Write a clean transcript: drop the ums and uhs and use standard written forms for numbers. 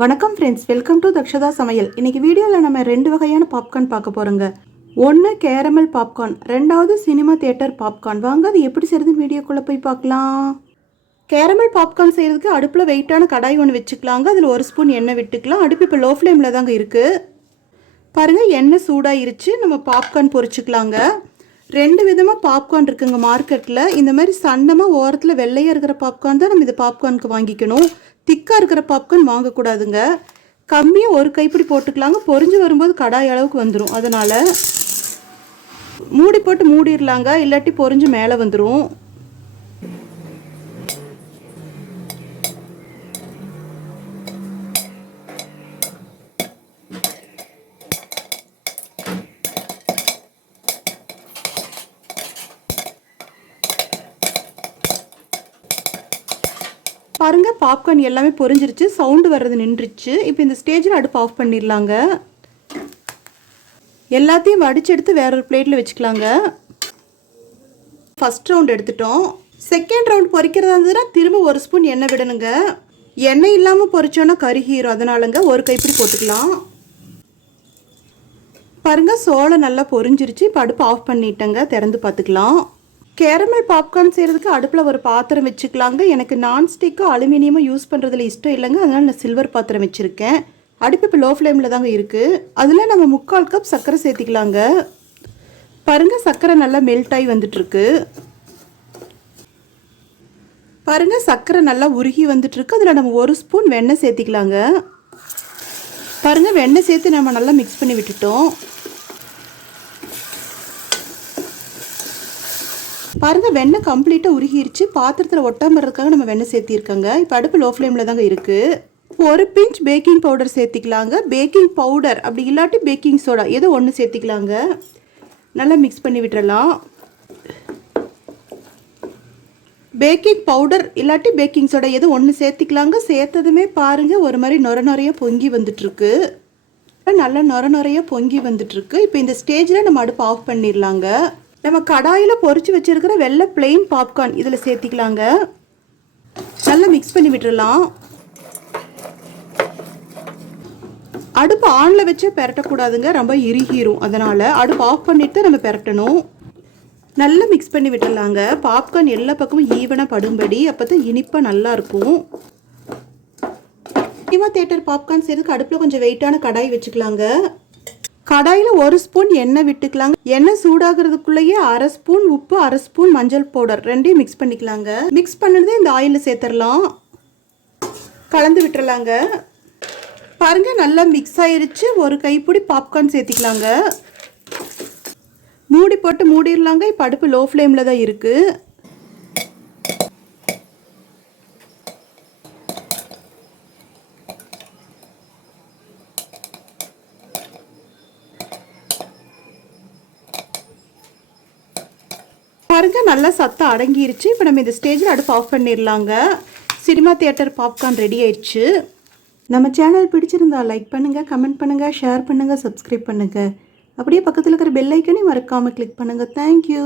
வணக்கம் friends, welcome to தக்ஷதாSamayal. இன்னைக்கு வீடியோவில் நம்ம ரெண்டு வகையான பாப்கார்ன் பார்க்க போகிறோங்க. ஒன்று கேரமல் பாப்கார்ன், ரெண்டாவது சினிமா தியேட்டர் பாப்கார்ன். வாங்க அது எப்படி செய்கிறதுன்னு வீடியோக்குள்ளே போய் பார்க்கலாம். கேரமல் பாப்கார்ன் செய்கிறதுக்கு அடுப்பில் வெயிட்டான கடாய் ஒன்று வச்சுக்கலாங்க. அதில் 1 ஸ்பூன் எண்ணெய் விட்டுக்கலாம். அடுப்பு இப்போ லோ ஃப்ளேமில் தாங்க இருக்குது. பாருங்கள், எண்ணெய் சூடாயிருச்சு. நம்ம பாப்கார்ன் பொரிச்சுக்கலாங்க. 2 விதமாக பாப்கார்ன் இருக்குங்க மார்க்கெட்டில். இந்த மாதிரி சன்னமாக ஓரத்தில் வெள்ளையாக இருக்கிற பாப்கார்ன் தான் நம்ம இது பாப்கார்னுக்கு வாங்கிக்கணும். திக்காக இருக்கிற பாப்கார்ன் வாங்கக்கூடாதுங்க. கம்மியாக 1 கைப்பிடி போட்டுக்கலாங்க. பொரிஞ்சு வரும்போது கடாய் அளவுக்கு வந்துடும். அதனால் மூடி போட்டு மூடிடலாங்க, இல்லாட்டி பொரிஞ்சு மேலே வந்துடும். பாருங்க, பாப்கார்ன் எல்லாமே பொரிஞ்சிருச்சு. சவுண்டு வர்றது நின்றுச்சு. இப்போ இந்த ஸ்டேஜில் அடுப்பு ஆஃப் பண்ணிடலாங்க. எல்லாத்தையும் வடிச்செடுத்து வேற ஒரு பிளேட்டில் வச்சுக்கலாங்க. ஃபர்ஸ்ட் ரவுண்ட் எடுத்துட்டோம். செகண்ட் ரவுண்ட் பொரிக்கிறதா இருந்ததுன்னா திரும்ப 1 ஸ்பூன் எண்ணெய் விடணுங்க. எண்ணெய் இல்லாமல் பொரிச்சோன்னா கருகீரும். அதனாலங்க 1 கைப்பிடி போட்டுக்கலாம். பாருங்க, சோளம் நல்லா பொரிஞ்சிருச்சு. இப்போ அடுப்பு ஆஃப் பண்ணிட்டேங்க. திறந்து பார்த்துக்கலாம். கேரமல் பாப்கார்ன் செய்கிறதுக்கு அடுப்பில் ஒரு பாத்திரம் வச்சுக்கலாங்க. எனக்கு நான்ஸ்டிக்கோ அலுமினியமோ யூஸ் பண்ணுறதுல இஷ்டம் இல்லைங்க. அதனால் நான் சில்வர் பாத்திரம் வச்சுருக்கேன். அடுப்பு இப்போ லோ ஃப்ளேமில் தாங்க இருக்குது. அதில் நம்ம 3/4 கப் சர்க்கரை சேர்த்திக்கலாங்க. பாருங்கள், சர்க்கரை நல்லா மெல்ட் ஆகி வந்துட்டுருக்கு. பாருங்கள், சர்க்கரை நல்லா உருகி வந்துட்டுருக்கு. அதில் நம்ம 1 ஸ்பூன் வெண்ணெய் சேர்த்திக்கலாங்க. பாருங்கள், வெண்ணெய் சேர்த்து நம்ம நல்லா மிக்ஸ் பண்ணி விட்டுட்டோம். பாருங்கள், வெண்ணெய் கம்ப்ளீட்டாக உருகிருச்சு. பாத்திரத்தில் ஒட்டாமல் இருக்கிறதுக்காக நம்ம வெண்ணெய் சேர்த்திருக்கோங்க. இப்போ அடுப்பு லோ ஃப்ளேமில் தாங்க இருக்குது. 1 பிஞ்ச் பேக்கிங் பவுடர் சேர்த்திக்கலாங்க. பேக்கிங் பவுடர் அப்படி இல்லாட்டி பேக்கிங் சோடா ஏதோ ஒன்று சேர்த்திக்கலாங்க. நல்லா மிக்ஸ் பண்ணி விட்டுறலாம். பேக்கிங் பவுடர் இல்லாட்டி பேக்கிங் சோடா ஏதோ ஒன்று சேர்த்திக்கலாங்க. சேர்த்ததுமே பாருங்கள், ஒரு மாதிரி நொறையாக பொங்கி வந்துட்டுருக்கு. நல்லா நொறையாக பொங்கி வந்துட்டுருக்கு. இப்போ இந்த ஸ்டேஜில் நம்ம அடுப்பு ஆஃப் பண்ணிடலாங்க. நம்ம கடாயில் பொரிச்சு வச்சிருக்கிற வெள்ளை பிளெயின் பாப்கார்ன் இதில் சேர்த்திக்கலாங்க. நல்லா மிக்ஸ் பண்ணி விட்டுடலாம். அடுப்பு ஆனில் வச்சு பெரட்டக்கூடாதுங்க, ரொம்ப இறுகிரும். அதனால் அடுப்பு ஆஃப் பண்ணிட்டு நம்ம பெரட்டணும். நல்லா மிக்ஸ் பண்ணி விட்டுடலாங்க. பாப்கார்ன் எல்லா பக்கமும் ஈவனாக படும்படி, அப்போ தான் இனிப்பாக நல்லாயிருக்கும். சினிமா தியேட்டர் பாப்கார்ன் செய்யறதுக்கு அடுப்பில் கொஞ்சம் வெயிட்டான கடாய் வச்சுக்கலாங்க. கடாயில் 1 ஸ்பூன் எண்ணெய் விட்டுக்கலாங்க. எண்ணெய் சூடாகிறதுக்குள்ளேயே 1/2 ஸ்பூன் உப்பு, 1/2 ஸ்பூன் மஞ்சள் பவுடர் ரெண்டையும் மிக்ஸ் பண்ணிக்கலாங்க. மிக்ஸ் பண்ணது இந்த ஆயிலில் சேர்த்துடலாம். கலந்து விட்டுறலாங்க. பாருங்க, நல்லா மிக்ஸ் ஆயிருச்சு. 1 கைப்பிடி பாப்கார்ன் சேர்த்திக்கலாங்க. மூடி போட்டு மூடிடலாங்க. இப்போ அடுப்பு லோ ஃப்ளேமில் தான் இருக்குது. பாருங்க, நல்லா சத்தம் அடங்கிருச்சு. இப்போ நம்ம இந்த ஸ்டேஜில் அடுப்பு ஆஃப் பண்ணிடலாங்க. சினிமா தியேட்டர் பாப்கார்ன் ரெடி ஆயிடுச்சு. நம்ம சேனல் பிடிச்சிருந்தா லைக் பண்ணுங்கள், கமெண்ட் பண்ணுங்கள், ஷேர் பண்ணுங்கள், சப்ஸ்கிரைப் பண்ணுங்கள். அப்படியே பக்கத்தில் இருக்கிற பெல் ஐக்கனையும் மறக்காமல் கிளிக் பண்ணுங்கள். தேங்க்யூ.